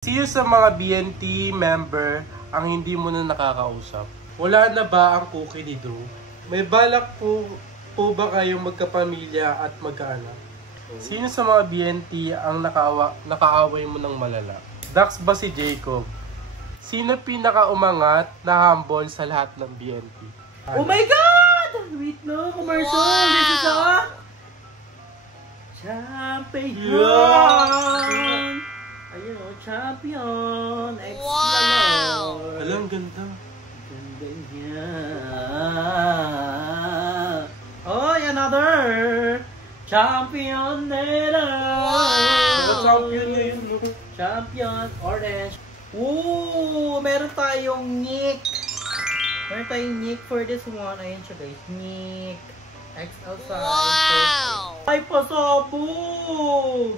Sino sa mga BNT member ang hindi mo na nakakausap? Wala na ba ang cookie ni Drew? May balak po ba kayong magkapamilya at magkaanak? Sino sa mga BNT ang nakaaway mo ng malala? Dax ba si Jacob? Sino pinaka-umangat na humble sa lahat ng BNT? Oh my God! Wait no, commercial! This is a champion! Ayun o, champion! Wow! Alam, ganda. Ganda niya. Oh, another champion nila! Champion ngayon, no? Champion, orange. Ooh, meron tayong Nick. Meron tayong Nick for this one. Ayun siya guys, Nick. XL size. Wow! Ay, pasabog!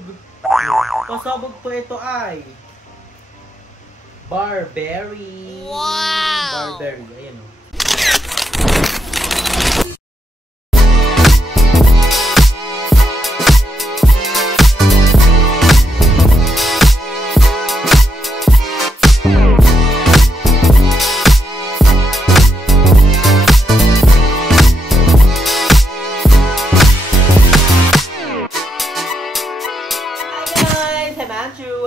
Pasabog po ito ay Barberry. Wow! Barberry, ayan o.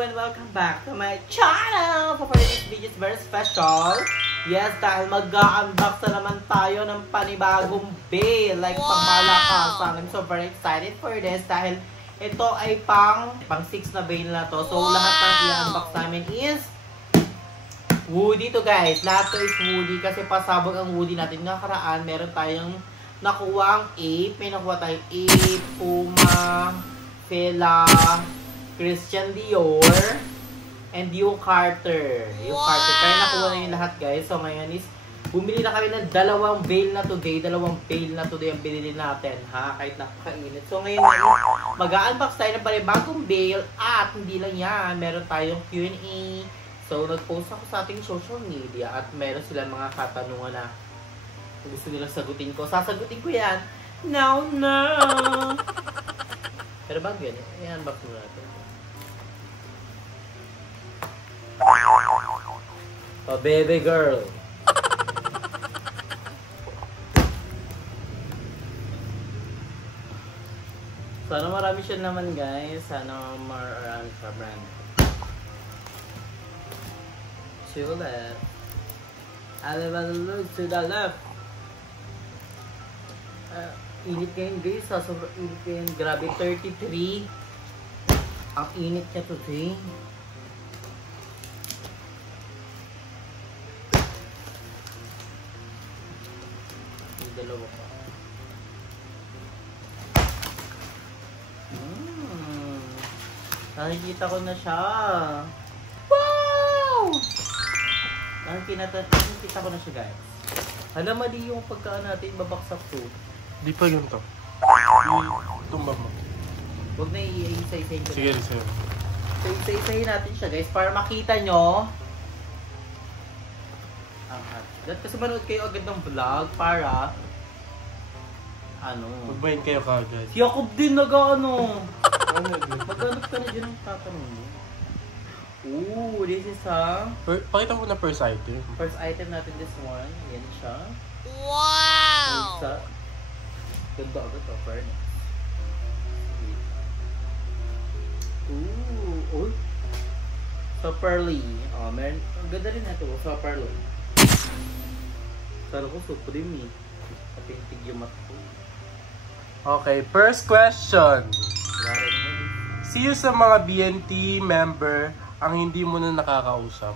And welcome back to my channel! For this video is very special. Yes, dahil mag-unbox na naman tayo ng panibagong bail. Like pangmalakasan. I'm so very excited for this dahil ito ay pang 6 na bail na to. So lahat ng i-unbox namin is Woody to guys. Lahat to is Woody kasi pasabog ang Woody natin. Nakaraan, meron tayong nakuha ang ape. May nakuha tayong ape, Puma, Fela, Christian Dior, and Hugh Carter. Hugh Carter. Kaya nakuha na yung lahat guys. So ngayon is, bumili na kami ng dalawang bail na today. Dalawang bail na today ang binili natin. Ha? Kahit napakainit. So ngayon mag-unbox tayo ng panibagong bail. At hindi lang yan. Meron tayong Q&A. So nag-post ako sa ating social media. At meron silang mga katanungan na gusto nilang sagutin ko. Sasagutin ko yan. No. Pero bago yan, i-unbox mo natin. Oh, baby girl. Sana marami siya naman guys. Sana marami siya brand. To the left. Everybody look to the left. Init ngayon guys. Sobrang init ngayon. Grabe 33. Ang init niya today. Dalawa pa. Nakikita ko na siya. Wow! Nakikita ko na siya guys. Alam mali yung pagkaan natin babaksak to. Di pa yun to. Tumba mo. Huwag na i-isa-isahin ko. Sige. So isa-isahin natin siya guys para makita nyo. Kasi manood kayo agad ng vlog para magbahin kayo kagad. Si Jacob din nag-ano. Maghanap ka na dyan ang tatanong mo. Ooh, this is Pakita mo na first item. First item natin this one. Yan siya. Wow! Ganda agad to, fairness. Ooh, oy. Superly. Oh, meron. Ang ganda rin na ito. Superly. Kala ko supreme eh. Kapintig yung mat ko. Okay, first question. Sino sa mga BNT member ang hindi mo na nakakausap?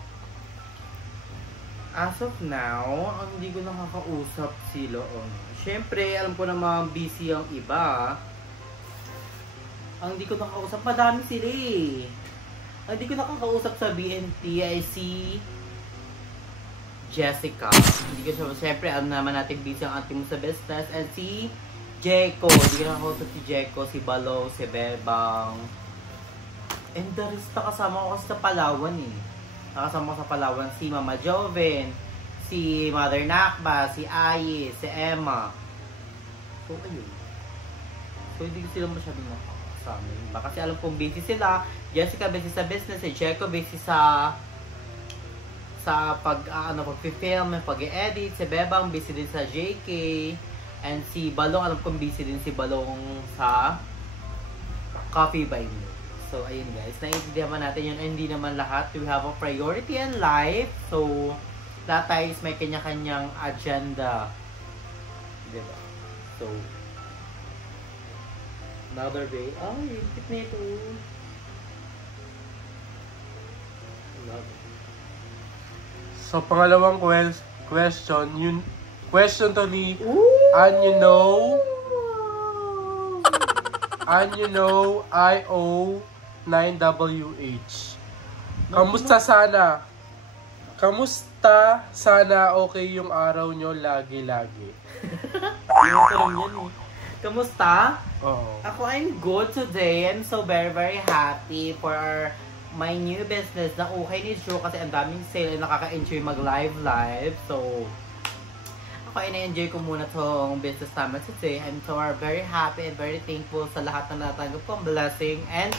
As of now, ang hindi ko nakakausap sila. Siyempre, alam ko na mga busy ang iba. Ang hindi ko nakakausap, madami sila eh. Ang hindi ko nakakausap sa BNT ay si Jessica. Hindi ko siyempre, alam naman natin busy ang ating sa business. And si Jeko. Hindi ko nakakausap si Jeko, si Balo, si Bebang. And the rest nakasama ko kasi sa Palawan eh. Nakasama ko sa Palawan si Mama Joven, si Mother Nakba, si Ayi, si Emma. So ayun. So hindi ko sila masyadong nakakausap. sa amin. Kasi alam kong busy sila. Jessica busy sa business, si Checo busy sa pag-film, pag-edit, si Bebang busy din sa JK, and si Balong, alam kong busy din si Balong sa Coffee by Me. So, ayun guys, naiintindihan natin yun, hindi naman lahat. We have a priority in life, so lahat tayo is may kanya-kanyang agenda. Diba? So, another day. Ay, higit na ito. Love it. So, pangalawang question, question to ni IO9WH. Kamusta sana? Kamusta sana okay yung araw nyo lagi-lagi? Yung tanong yan eh. Kamusta? Oo. Ako, I'm good today. I'm so very, very happy for my new business na okay ni Joe kasi ang daming sale and nakaka-enjoy mag-live. So, ako ay na-enjoy ko muna tong business namin today. I'm so very happy and very thankful sa lahat na natanggap kong blessing. And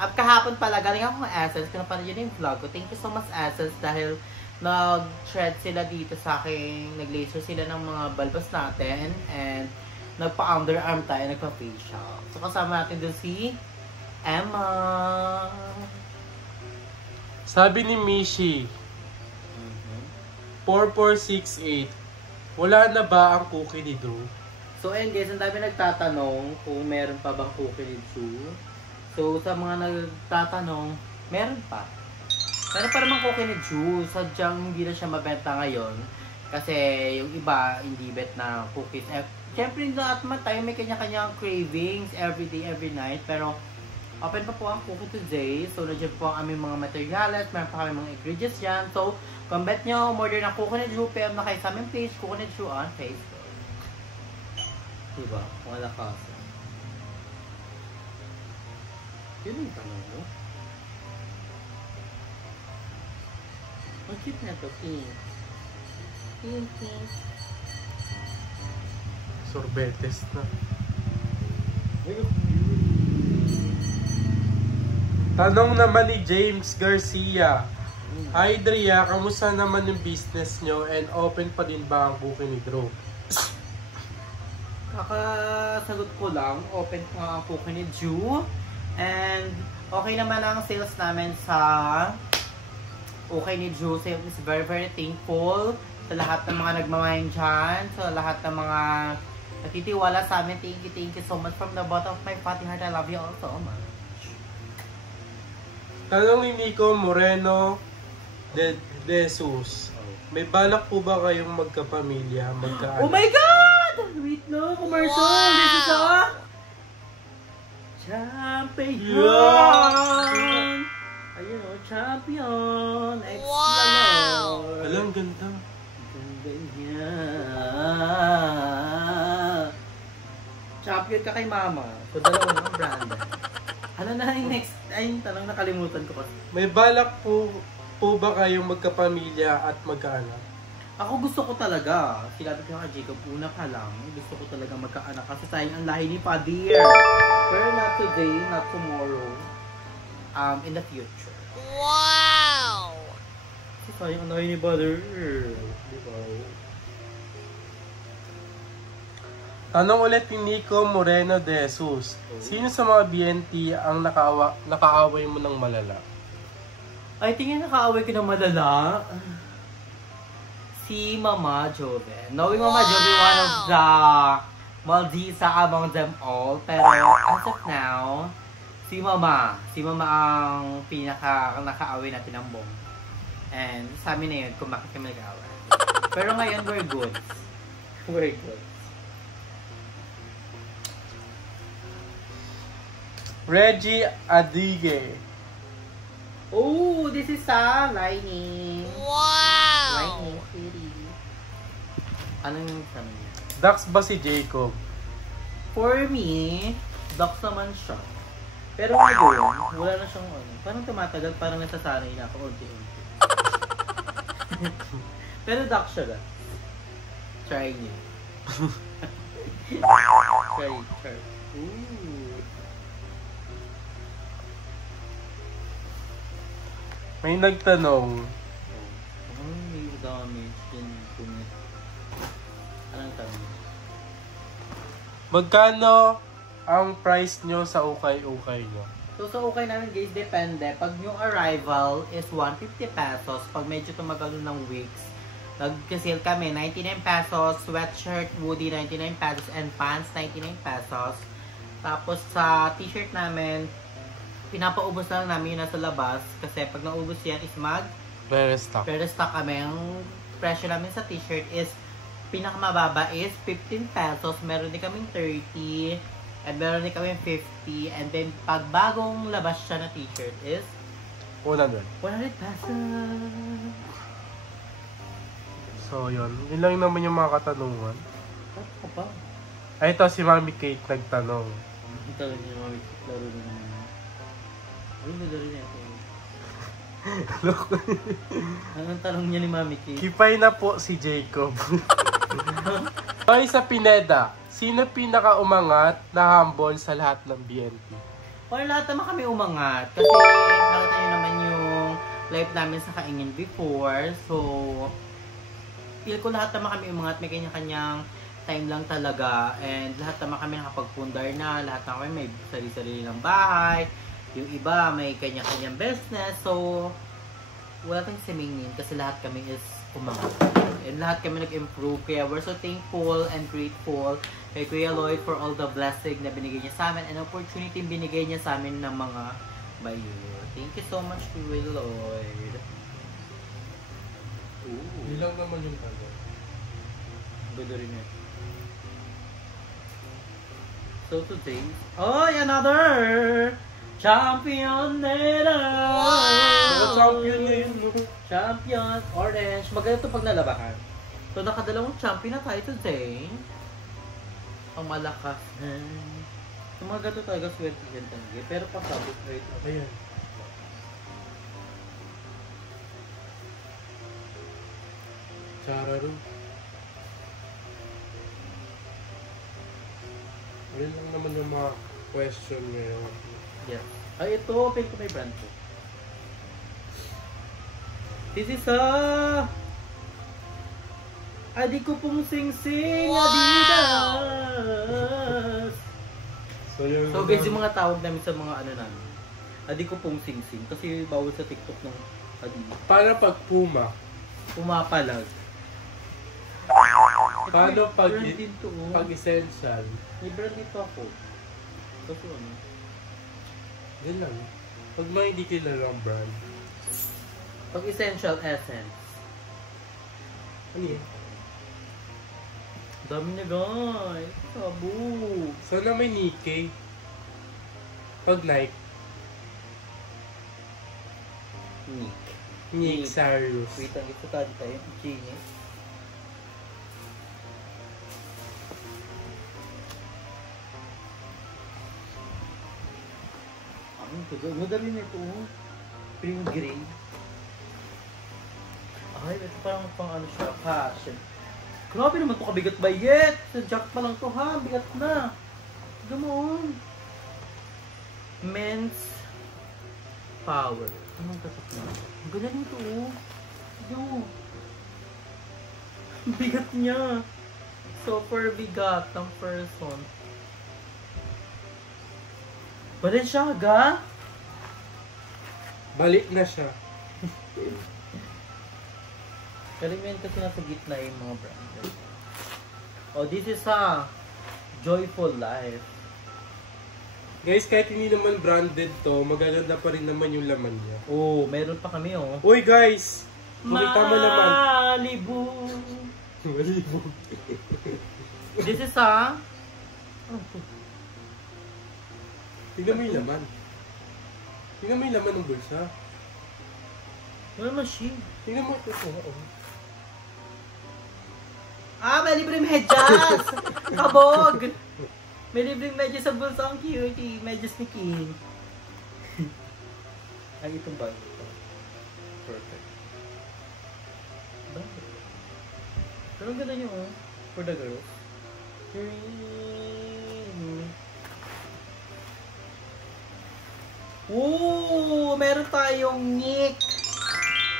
kahapon pala, galing ako ng Essence. Kung napanood yun yung vlog ko. Thank you so much, Essence, dahil nag-thread sila dito sa akin. Nag-laser sila ng mga balbas natin. And nagpa-underarm tayo, nagpa-facial. So, kasama natin doon si Emma. Sabi ni Mishi, 4468, wala na ba ang cookie ni Drew? So, ayun guys, ang dami nagtatanong kung meron pa bang cookie ni Drew. So, sa mga nagtatanong, meron pa. Meron pa naman cookie ni Drew. Sadyang hindi na siya mabenta ngayon. Kasi yung iba, hindi bet na cookies. Siyempre, lahat man tayo may kanya-kanyang cravings every day, every night. Pero, open pa po ang cookie today. So, nandiyan po ang aming mga materials. Meron pa kami mga ingredients yan. So, kung bet nyo, order ng cookie ni Drew, PM na kayo sa aming page, cookie ni Drew on Facebook. Diba? Wala ka. Yun yung tanong mo. Ang cute na to, pink. Pink, pink. Sorbetes na. Tanong naman ni James Garcia. Hi Drea, kamusta naman yung business nyo and open pa din ba ang cookie ni Drew? Kakasagot ko lang, open pa ang cookie ni Drew. And okay naman ang sales namin sa okay ni Drew. So, is very, very thankful sa lahat ng mga nagmamahin dyan, sa lahat ng mga natitiwala sa amin. Thank you so much from the bottom of my fatty heart. I love you all so much. Tanong ni Nico Moreno de Jesus. May balak po ba kayong magkapamilya, magkaanak? Oh my God! Wait no, commercial! Wow! This is a champion! Yeah! Ayun o, champion! Wow! Alam, ganda. Ganda niya. Champion ka kay mama. So, dalawang brand. Ano na yung next? Ay, tanong nakalimutan ko pa. May balak po ba kayong magkapamilya at magkaanak? Ako gusto ko talaga. Sinabi ko kay Jacob, una pa lang. Gusto ko talaga magkaanak kasi sayang ang lahi ni Padir. Pero not today, not tomorrow. In the future. Wow! Kasi sayang ang lahi ni Padir. Diba? Tanong ulit ni Nico Moreno de Jesus. Sino sa mga BNT ang nakaaway mo ng malala? I think yung nakaaway ko ng madala, si Mama Joven. Knowing Mama Joven, one of the Maldita among them all. Pero as of now, si Mama ang nakaaway natin ng bomb. And sa amin na yun, kung bakit kami nag-away. Pero ngayon, we're good. We're good. Reggie Adige. Oh, this is Lightning. Wow! Lightning City. Anong yung sabi niya? Dax ba si Jacob? For me, Dax naman siya. Pero ngayon, wala na siyang ano. Parang tumatagal, parang nasasanay na ako unti-unti. Pero Dax siya ga. Try niyo. try. Ooh. May nagtanong, May dami. Anong tanong? magkano ang price nyo sa ukay-ukay nyo? So, sa ukay namin guys, depende. Pag new arrival is 150 pesos. Pag medyo tumagal ng weeks, nag-sale kami, 99 pesos. Sweatshirt, woody, 99 pesos. And pants, 99 pesos. Tapos sa t-shirt namin, pinapaubos lang namin yung nasa labas. Kasi pag naubos yan is Restock. Restock kami. Ang presyo namin sa t-shirt is pinakamababa is 15 pesos. Meron din kaming 30. And meron din kaming 50. And then, pag bagong labas siya na t-shirt is 100. 100 pesos. So, yun. Yun lang naman yung mga katanungan. Ano pa? Ay, ito si Mami Kate nagtanong. Ito lang yung mga laro na naman. Ano na laro niya ito? Anong tanong niya ni Mami Kate? Kipay na po si Jacob. Hoy, sa Pineda, sino pinaka-umangat na humble sa lahat ng BNT? Or lahat naman kami umangat. Kasi nakita nyo naman yung live namin sa Kaingin before. So, feel ko lahat naman kami umangat. May kanya-kanyang time lang talaga. And lahat naman kami nakapagpundar na. Lahat naman kami may sarili-sarili ng bahay. Yung iba may kanya-kanyang business. So, wala tayong simingin kasi lahat kami is umangat. And lahat kami nag-improve. Kaya we're so thankful and grateful kay Kuya Lloyd for all the blessing na binigay niya sa amin and opportunity binigay niya sa amin ng mga buyer. Thank you so much, Kuya Lloyd. Hindi lang naman yung tagal. Ganda rin yun. So today, another champion nila! Champion na yun, no? Champion, orange. Maganda ito pag nalabahan. So, nakadalawang champion na tayo today. Ang malakas. Yung mga gato talaga swerte yan talaga. Pero pag sabot rate na. Ayan. Chararo. Ayun lang naman yung mga question ngayon. Yeah. Ay, ito. Pink ko may brand ko. This is adik ko pong sing-sing Adidas. So guys, yung mga tawag namin sa mga ano namin. Adik ko pong sing-sing. Kasi bawal sa TikTok ng Adidas. Paano pag Puma? Pumapalag. Paano pag, brand din to, oh. pag essential? May brand dito ako. Kasi ano? Yun lang. Pag mga hindi kilalang brand. Pag essential essence. Ano yun? Dami na guys. Sabu. Sana may Nikkei. Pag Nike. Nick. Nick Sarius. Wait lang, ito tayo. Genius. Madali na ito. Pring gray. Ay, ito parang pang ano siya. Fashion. Grabe naman ito kabigat ba yet? Sa jack pa lang ito ha. Bigat na. Gamon. Men's power. Anong katak na? Ang ganda nito oh. Yo. Bigat niya. Super bigat ng person. Balenciaga? Balik na siya. Karamihan kasi nasa gitna yung mga brand. Oh, this is Joyful Life. Guys, kahit hindi naman branded to, magaganda pa rin naman yung laman niya. Oh, meron pa kami oh. Uy guys! Makita mo naman. Malibu. Malibu. This is Tingnan mo yung laman. Tingnan mo yung laman ng bulsa. Ano naman siya? Tingnan mo ito. Oh. May libreng medyas! Kabog! May libreng medyas sa bulsa. Ang cute. Medyas ni King. Ay, itong bag. Perfect. Bakit? Pero ang ganda nyo oh. For the girls. Meron tayong Nick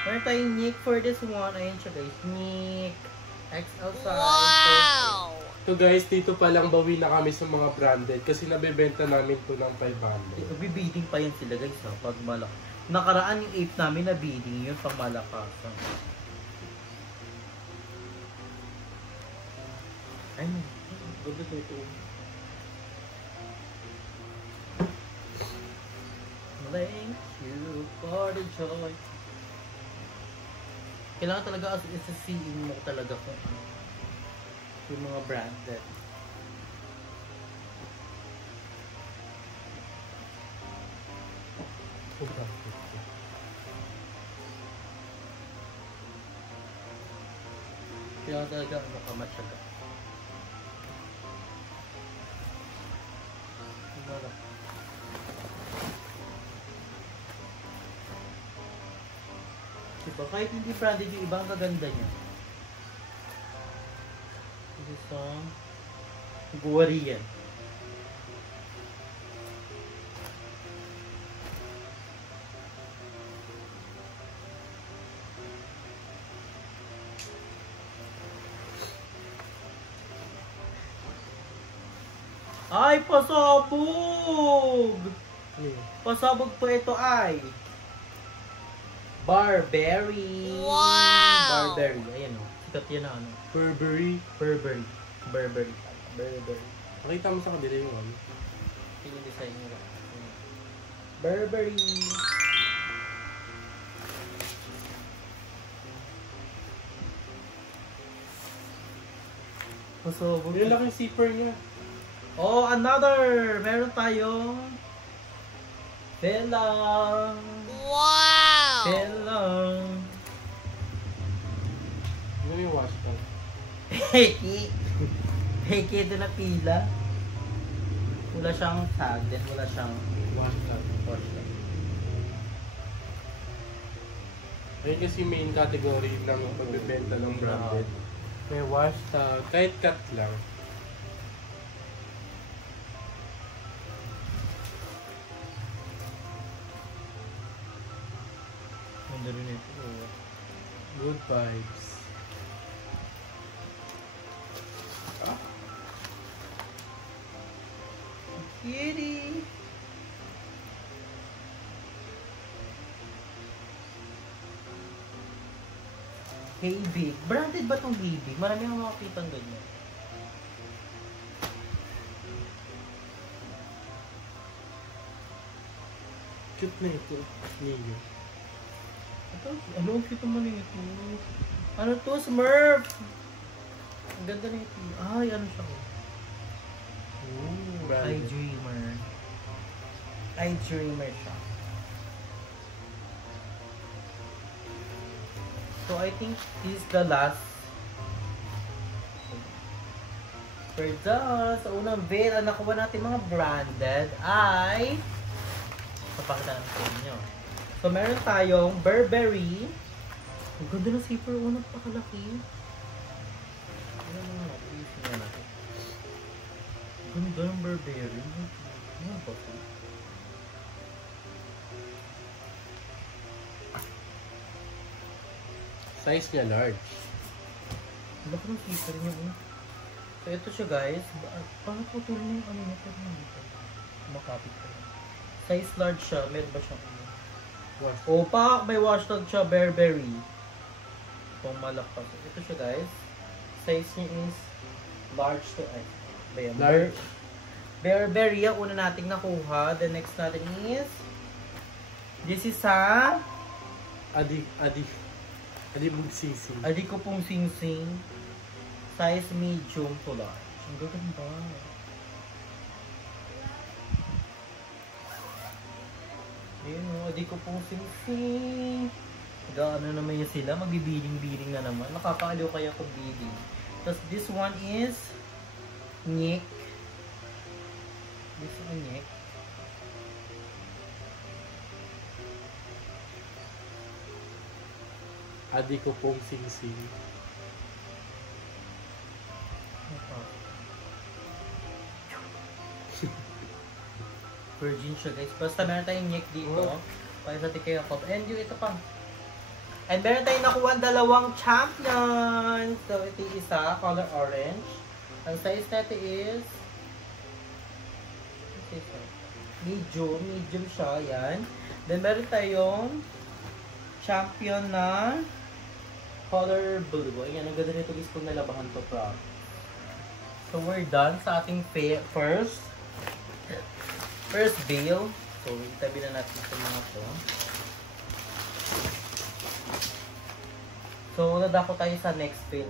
Meron tayong Nick for this one. Ayun siya guys. Nick. XL size. Wow! So guys, dito pa lang bawi na kami sa mga branded kasi nabebenta namin to ng 500. Bibidding pa yan sila guys ha. Pag malak. Nakaraan yung ape namin na bidding yun pang malakasan. Ay, gabit na ito. Thank you for the joy. Kailangan talaga isasiin mo talaga kung ano yung mga branded. Kailangan talaga ano ka matyaga. Diba? Kahit hindi branded yung ibang kaganda niya. This is some Guarian. Ay, pasabog! Pasabog po ito ay Burberry. Wow! Burberry. Ayan o. Sikat yan na ano. Burberry. Burberry. Burberry. Burberry. Nakita mo sa kabila yung ano. Yung design nila. Burberry. Pasabog. Yung laki zipper niya. Oh, another! Meron tayong Pelang. Wow! Pelang. Ano yung wash tag? Heki. Heki ito na pila. Wala siyang tag, then wala siyang Wash tag. wash tag. Ayun kasi main category ng pagbebenta ng branded. May wash tag, kahit cut lang. Ganda rin ito. Good vibes. Kitty! Hey Big. Branded ba tong Hey Big? Marami akong makakita ng ganyan. Cute na ito. Niyo. Ito, ano ang cute naman ito? Ano to? Smurf! Ang ganda na ito. Ay, ano siya? Ooh, I branded. Dreamer. I Dreamer siya. So, I think this is the last. We're done. Sa unang veil, ang nakuha natin mga branded ay papakita natin sa inyo. So, meron tayong Burberry. Ang ganda ng zipper. Unang pakalaki. Ano naman natin? Isin natin. Ang ganda ng Burberry. Ano ba ito? Size niya large. Ang laki ng zipper niya. So, ito siya guys. Parang putol na yung ano niya. Pero nandito. Makapit ko lang. Size large siya. Meron ba siyang ano? Wash. Opa! May wash tag siya. Burberry. Itong malakas. Ito siya guys. Size niya is large to ay. Bayan. Large. Burberry ang una nating nakuha. The next natin is this is sa Adi magsisi. adi ko pong sing-sing. Size medium to large. Ang gaganda. Ayun o, adi ko pong sing-sing. Gaano naman yun sila, magbibiling-biling na naman. Nakakaaliw kaya kung biling. Tapos this one is Nick. This one Nick. Adi ko pong sing-sing. Virgin siya guys. Basta meron tayong Nick dito. Oh. Para sa tikay ako. And yung ito pa. And meron tayong nakuha dalawang champions. So, ito yung isa, color orange. Ang size natin is medium siya, yan. Then, meron tayong champion na color blue. Ayan, ang ganda nito guys kung nalabahan to pa. So, we're done sa ating first veil. So, itabi na natin sa mga to. So, nadako tayo sa next veil.